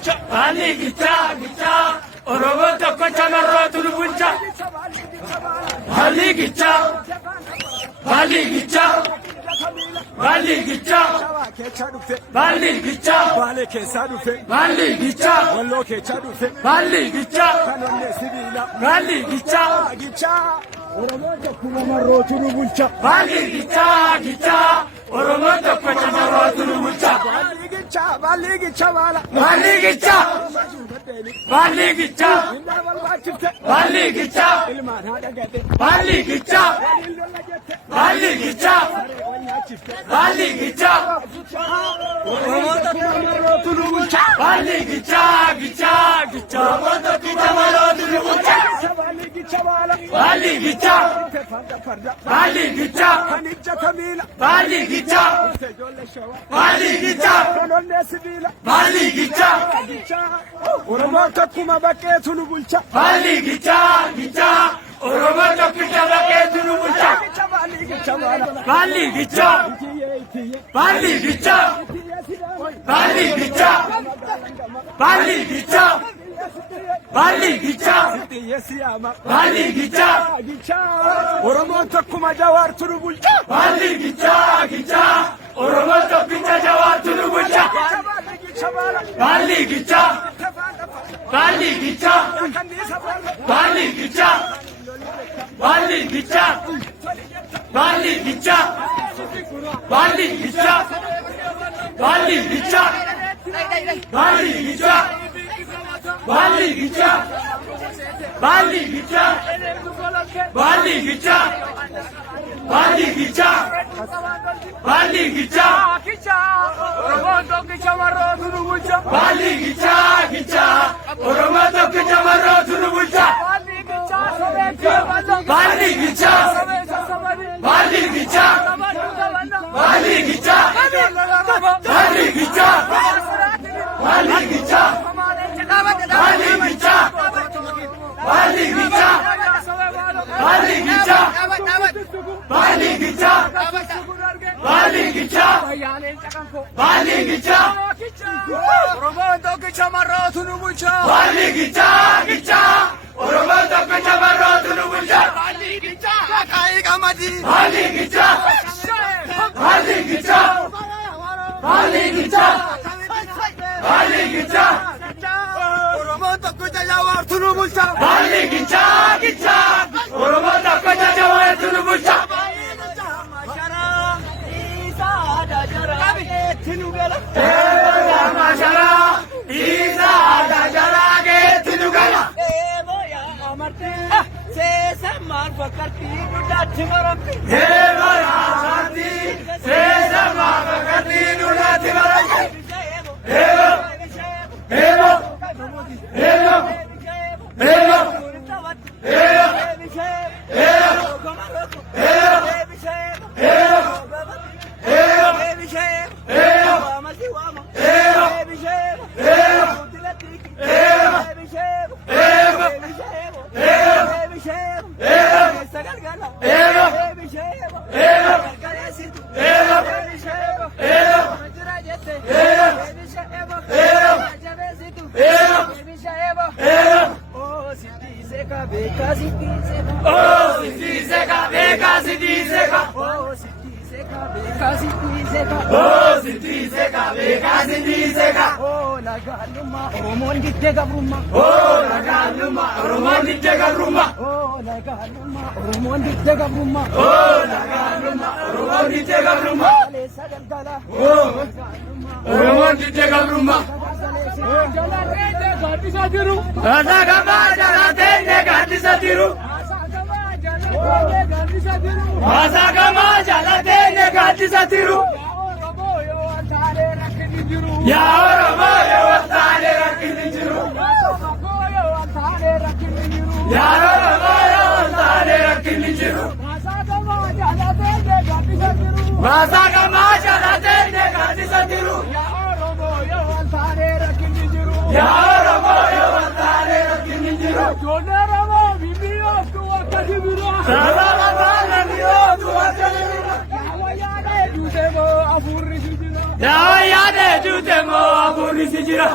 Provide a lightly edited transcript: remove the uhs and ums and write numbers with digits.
bulcha. Bali gicha gicha. Oromo tokko chamarrootu nu bulcha. Bali gicha. Bali gicha. Bali gicha. Bali gicha. Bale keessa dhufe. Bali gicha. Walloo keessa dhufe. Bali gicha. Kanonne sibiila. Bali gicha. Gicha. Oromoo tokkuma marrootu nu bulcha. Bali gicha gicha. Oromo tokko chamarrootu nu bulcha. Bali gicha. Bali gicha baala. Bali gicha. Bali gicha. Ilmaa barbaachifte. Bali gicha. Ilmaan haadha gadhe. Bali gicha. Waliin lola jette. Bali gicha. Nyaachifte. Bali gicha. Oromoo tokkuma marrootu nu bulcha. Bali gicha gicha gicha. Oromo tokko chamarrootu nu bulcha. Bali gicha baala. Bali gicha. Farda farda. Bali gicha. Kan ija kamiila. Bali gicha. Ijoollee shawaa. Bali gicha. Kanonne sibiila. Bali gicha. Oromoo tokkuma bakkeetu nu bulcha. Bali gicha gicha. Oromo tokko chamarrootu nu bulcha. Bali gicha baala. Bali gicha. Bali gicha. Bali gicha. Bali gicha. Bali gicha. Bali gicha. Oromoo tokkuma jawaartu nu bulcha. Bali gicha gicha. Oromo tokko chamarrootu nu bulcha. Bali gicha. Bali gicha. Bali gicha. Bali gicha. Bali gicha. Bali gicha. Bali gicha. Bali gicha. Bali gicha. Bali gicha. Bali gicha. Bali gicha. Bali gicha. Bali gicha gicha. Oromo tokko chamarrootu nu bulcha. Bali gicha. Bali gicha. Bali gicha. Bali gicha. Bali gicha. Bali gicha. Bali gicha. Bali gicha. Bali gicha. Bali gicha. Bali gicha. Oromoo tokko chamarrootu nu bulcha. Bali gicha gicha. Oromo tokko chamarrootu nu bulcha. Bali gicha. Akaayii qamadii. Bali gicha. Bali gicha. Bali gicha. Bali gicha. Oromoo tokko jawaartu nu bulcha. Bali gicha gicha. Oromo tokko chamarrootu nu bulcha. Mashara isa dajara ke tinugala. Sesa mar fakarti dudati maramti. Hey mara shanti sesa makati nurati maramti. Hello hello hello hello hello Oh, Siti Seka, Beka, Siti Seka. Oh, Siti Seka, Beka, Siti Seka. Oh, nagaluma, Oromoon giddee gabrumma. Oh, nagaluma, Oromoon giddee gabrumma. Oh, nagaluma, Oromoon giddee gabrumma. Oh, nagaluma, Oromoon giddee gabrumma. Kaleessa galgala. Oh, Oromoon giddee gabrumma. Jalaatee gaaddisa jiru. Asagama jalaatee gaaddisa jiru. Asagama jalaatee gaaddisa jiru. Yaa Oromoo yoo waltaalee rakkinni jiru. Yaa Oromoo yoo waltaalee rakkinni jiru. Asagama jalaatee gaaddisa jiru. Yaa Oromoo yoo waltaalee rakkinni jiru. Sababa baala biyootu akka jibira. Yaa wayyaadee juute moo afuurri si jira.